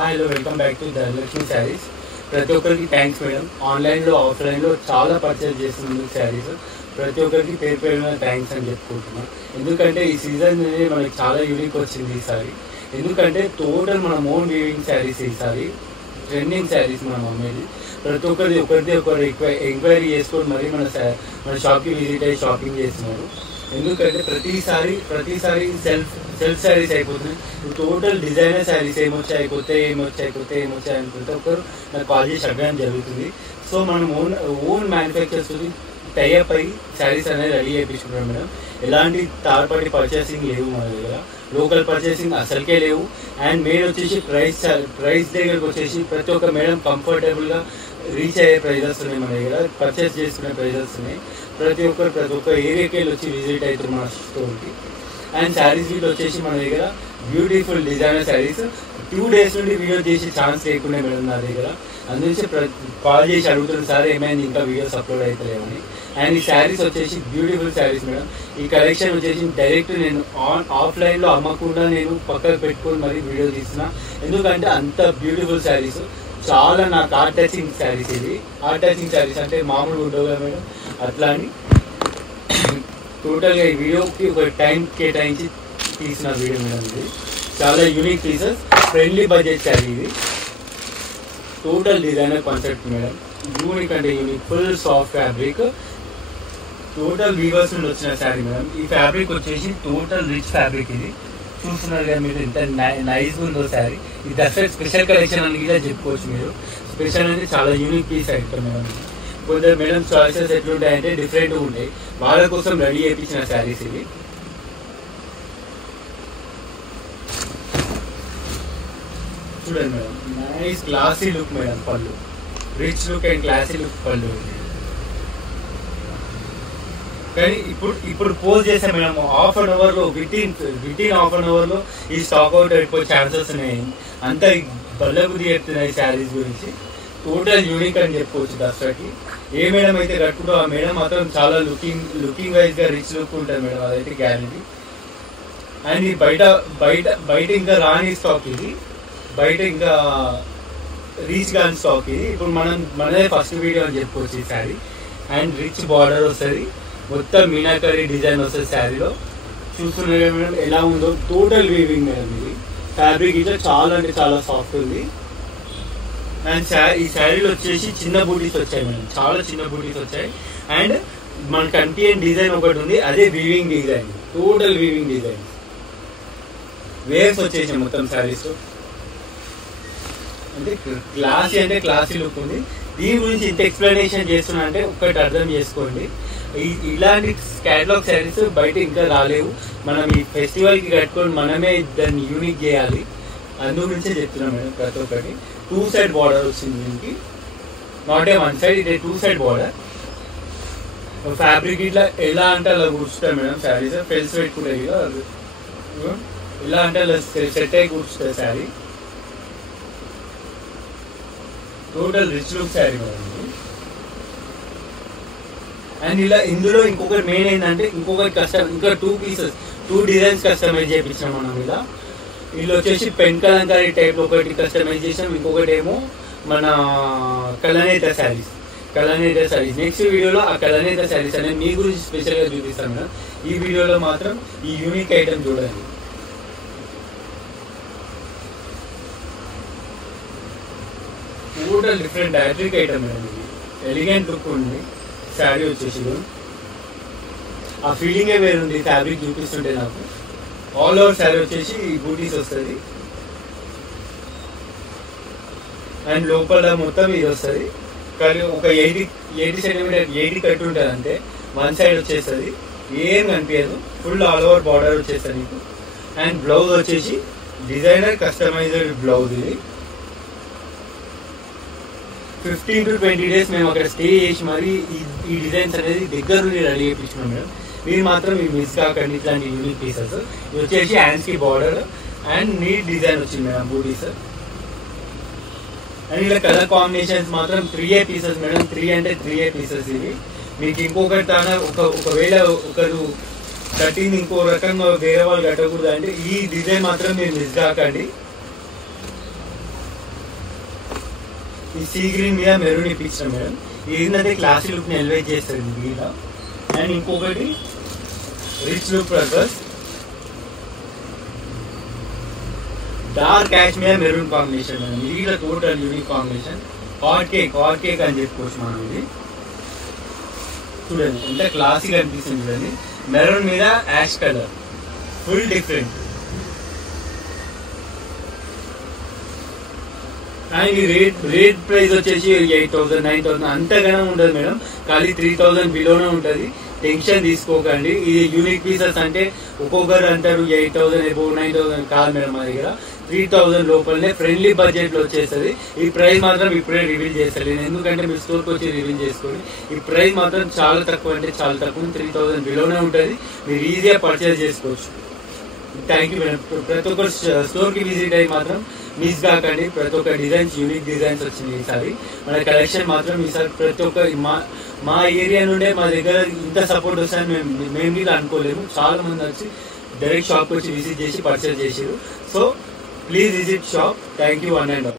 Hello welcome back to Dhanalakshmi saris. ప్రతి ఒక్కరికి thanks madam. ఆన్లైన్లో ఆఫ్లైన్లో చాలా పర్చేజ్ చేస్తున్నందుకు శారీస్ ప్రతి ఒక్కరికి పేరు పేరున థ్యాంక్స్ అని చెప్పుకుంటున్నాం. ఎందుకంటే ఈ సీజన్ మనకి చాలా యూనిక్ వచ్చింది ఈసారి. ఎందుకంటే టోటల్ మన ఓన్ వీవింగ్ శారీస్ ఈసారి ట్రెండింగ్ శారీస్ మనం అమ్మేది. ప్రతి ఒక్కరిది ఒకరు ఎంక్వైరీ చేసుకొని మరి మన షాప్కి విజిట్ అయ్యి షాపింగ్ చేస్తున్నారు. ఎందుకంటే ప్రతిసారి సెల్ఫ్ శారీస్ అయిపోతుంది. టోటల్ డిజైనర్ శారీస్ ఏమొచ్చాయి అనుకుంటే ఒకరు నాకు కాల్ చేసి అడగడం జరుగుతుంది. సో మనం ఓన్ మ్యానుఫ్యాక్చర్స్ టైఅప్ అయ్యి శారీస్ అనేది రెడీ చేయించుకుంటాం మేడం. ఎలాంటి థర్డ్ పార్టీ పర్చేసింగ్ లేవు మన దగ్గర, లోకల్ పర్చేసింగ్ అసలుకే లేవు. అండ్ మెయిన్ వచ్చేసి ప్రైస్ దగ్గరకు వచ్చేసి ప్రతి ఒక్క మేడం కంఫర్టబుల్గా రీచ్ అయ్యే ప్రైజెస్ ఉన్నాయి మన దగ్గర, పర్చేస్ చేసుకునే ప్రైజెస్ ఉన్నాయి. ప్రతి ఒక్క ఏరియాకి వెళ్ళి వచ్చి విజిట్ అవుతారు మన స్టోర్కి. అండ్ శారీస్ వీళ్ళు వచ్చేసి మన దగ్గర బ్యూటిఫుల్ డిజైనర్ శారీస్ 2 days నుండి వీడియో చేసే ఛాన్స్ లేకుండా మేడం నా దగ్గర. అందుకే కాల్ చేసి అడుగుతున్నారు సార్ ఏమైంది ఇంకా వీడియోస్ అప్లోడ్ అవుతలేమని. అండ్ ఈ శారీస్ వచ్చేసి బ్యూటిఫుల్ శారీస్ మేడం. ఈ కలెక్షన్ వచ్చేసి డైరెక్ట్ నేను ఆఫ్లైన్లో అమ్మకుండా నేను పక్కకు పెట్టుకొని మరి వీడియో తీసిన. ఎందుకంటే అంత బ్యూటిఫుల్ శారీస్, చాలా నాకు హార్ట్ టచింగ్ శారీస్. ఇది హార్ట్ టచింగ్ శారీస్ అంటే మామూలుగా ఉండవు కదా మేడం, అట్లా అని టోటల్గా ఈ వీడియోకి ఒక టైం కేటాయించి తీసిన వీడియో మేడం. ఇది చాలా unique pieces, friendly budget sari. ఇది total designer concept madam. Unique అంటే unique, full soft fabric, total weavers నుండి వచ్చిన శారీ మేడం. ఈ ఫ్యాబ్రిక్ వచ్చేసి టోటల్ రిచ్ ఫ్యాబ్రిక్. ఇది చూస్తున్నారు కదా మీరు ఎంత నైస్గా ఉందో శారీ. ఇది దసరా స్పెషల్ కలెక్షన్ అని కూడా చెప్పుకోవచ్చు మీరు. స్పెషల్ అంటే చాలా యూనిక్ పీస్ అవుతుంది మేడం. కొందరు మేడం చాయిసెస్ ఎట్లుంటాయంటే డిఫరెంట్గా ఉంటాయి, వాళ్ళ కోసం రెడీ చేయించిన శారీస్ ఇవి. చూడండి madam, nice classy look madam. పళ్ళు rich look and classy look పళ్ళు. కానీ ఇప్పుడు పోజ్ చేసే మేడం హాఫ్ అన్ అవర్లో వితిన్ హాఫ్ అన్ అవర్లో ఈ స్టాక్ అవుట్ అయిపోయే ఛాన్సెస్ ఉన్నాయి. అంత బల్లబుద్ధి చెప్తున్నాయి శారీస్ గురించి. టోటల్ యూనిక్ అని చెప్పుకోవచ్చు దసరాకి. ఏ మేడం అయితే కట్టుకుంటో ఆ మేడం మాత్రం చాలా లుకింగ్ వైజ్గా రిచ్ లుక్ ఉంటుంది మేడం, అదైతే గ్యారంటీ. అండ్ ఇది బయట ఇంకా రాని స్టాక్, ఇది బయట ఇంకా రీచ్ కాని స్టాక్. ఇది ఇప్పుడు మనదే ఫస్ట్ వీడియో అని చెప్పుకోవచ్చు ఈ శారీ. అండ్ రిచ్ బార్డర్ వస్తుంది, మొత్తం మీనాకరీ డిజైన్ వస్తుంది శారీలో. చూస్తున్నారు మేడం ఎలా ఉందో, టోటల్ వీవింగ్ మేడం. ఇది ఫ్యాబ్రిక్ ఇట్లా చాలా అంటే చాలా సాఫ్ట్ ఉంది. అండ్ ఈ శారీలో వచ్చేసి చిన్న బూటీస్ వచ్చాయి మేడం, చాలా చిన్న బూటీస్ వచ్చాయి. అండ్ మన కంటియన్ డిజైన్ ఒకటి ఉంది, అదే weaving design, total weaving design. Waves వచ్చేసాయి మొత్తం శారీస్. అంటే క్లాసీ లుక్ ఉంది. దీని గురించి ఇంత ఎక్స్ప్లెనేషన్ చేస్తున్నా అంటే ఒక్కటి అర్థం చేసుకోండి, ఇలాంటి క్యాటలాగ్ శారీస్ బయట ఇంకా రాలేవు. మనం ఈ ఫెస్టివల్కి కట్టుకొని మనమే దాన్ని యూనిక్ చేయాలి, అందు గురించే చెప్తున్నాం మేడం. ప్రతి ఒక్కటి 2 side బార్డర్ వచ్చింది దీనికి, నాట్ ఏ 1 side, ఇది 2 side బార్డర్. ఫ్యాబ్రిక్ ఇట్లా ఎలా అంటే అలా కూర్చుంటాయి మేడం శారీస్. ఫెల్స్ పెట్టుకుంటాయి ఇలా అంటే అలా సెట్ అయ్యి కూర్చుంటాయి sari. Total rich look sari madam. And ఇందులో ఇంకొకటి మెయిన్ ఏంటంటే ఇంకా 2 డిజైన్స్ కస్టమైజ్ చేయించాం మనం. వీళ్ళు వచ్చేసి పెన్ కలంకారీ టైప్ ఒకటి కస్టమైజ్ చేసాం, ఇంకొకటి ఏమో మన కలనేత శారీస్. నెక్స్ట్ వీడియోలో ఆ కలనేత శారీస్ అనేది మీ గురించి స్పెషల్గా చూపిస్తాను మేడం. ఈ వీడియోలో మాత్రం ఈ యూనిక్ ఐటమ్ చూడండి. Total different fabric item madam. ఇది ఎలిగెంట్ లుక్ ఉంది శారీ వచ్చేసి. ఆ ఫీలింగే వేరుంది ఫ్యాబ్రిక్ చూపిస్తుంటే నాకు. ఆల్ ఓవర్ శారీ వచ్చేసి బూటీస్ వస్తుంది. అండ్ లోపల మొత్తం ఇది వస్తుంది. కానీ ఒక 80 సెంటీమీటర్ 80 కట్టు ఉంటుంది అంతే. 1 side వచ్చేస్తుంది, ఏం కనిపించదు. ఫుల్ ఆల్ ఓవర్ బార్డర్ వచ్చేస్తుంది మీకు. అండ్ బ్లౌజ్ వచ్చేసి డిజైనర్ కస్టమైజ్డ్ బ్లౌజ్. ఇది 15 to 20 days మేము అక్కడ స్టే చేసి మరి ఈ డిజైన్స్ అనేది దగ్గర నుండి రెడీ చేయించుకున్నాం మేడం. మీరు మాత్రం మిస్ కాకండి ఇట్లాంటి యూనిక్ పీసెస్. ఇది వచ్చేసి హ్యాండ్స్కి బార్డర్ అండ్ నీట్ డిజైన్ వచ్చింది మేడం బూటీస్. అండ్ ఇలా కలర్ కాంబినేషన్స్ మాత్రం 3A పీసెస్ మేడం. 3 అంటే 3A పీసెస్ ఇవి. మీకు ఇంకొకటి తాన ఒకవేళ ఒకరు కటింగ్ ఇంకో రకంగా వేరే వాళ్ళు కట్టకూడదు అంటే ఈ డిజైన్ మాత్రం మీరు మిస్ కాకండి. ఈ సీ గ్రీన్ మీద మెరూన్ ఇప్పించాం మేడం. ఏంటంటే క్లాసీ లుక్ని ఎలివేట్ చేస్తుంది మీద. అండ్ ఇంకొకటి rich look purpose dark ash మీద మెరూన్ కాంబినేషన్ మేడం. ఇది కూడా total unique combination. Hot cake అని చెప్పుకోవచ్చు మనం. ఇది చూడండి ఎంత క్లాసీగా అనిపిస్తుంది చూడండి. మెరూన్ మీద ash colour, full different. And ఈ రేట్ ప్రైస్ వచ్చేసి 8,000 9,000 అంతగానే ఉండదు మేడం. ఖాళీ 3,000 బిలోనే ఉంటుంది. టెన్షన్ తీసుకోకండి. ఇది యూనిక్ పీసెస్ అంటే ఒక్కొక్కరు అంటారు 8,000 అబోవ్ 9,000 కాదు మేడం. మా దగ్గర 3,000 లోపలనే ఫ్రెండ్లీ బడ్జెట్ లో వచ్చేస్తుంది. ఈ ప్రైస్ మాత్రం ఇప్పుడే రివీల్ చేస్తాను నేను, ఎందుకంటే మీరు స్టోర్కి వచ్చి రివీల్ చేసుకోండి. ఈ ప్రైస్ మాత్రం చాలా తక్కువ, అంటే చాలా తక్కువ, 3,000 బిలోనే ఉంటుంది. మీరు ఈజీగా పర్చేస్ చేసుకోవచ్చు. Thank you madam. ప్రతి ఒక్క స్టోర్కి విజిట్ అయ్యి మాత్రం మిస్ కాకండి. ప్రతి ఒక్క డిజైన్స్ యూనిక్ డిజైన్స్ వచ్చింది ఈసారి. మన కలెక్షన్ మాత్రం ఈసారి ప్రతి ఒక్క మా ఏరియా నుండే మా దగ్గర ఇంత సపోర్ట్ వస్తాయని మేము కూడా అనుకోలేము. చాలా మంది వచ్చి డైరెక్ట్ షాప్కి వచ్చి విజిట్ చేసి పర్చేస్ చేసారు. So please visit shop. Thank you one and all.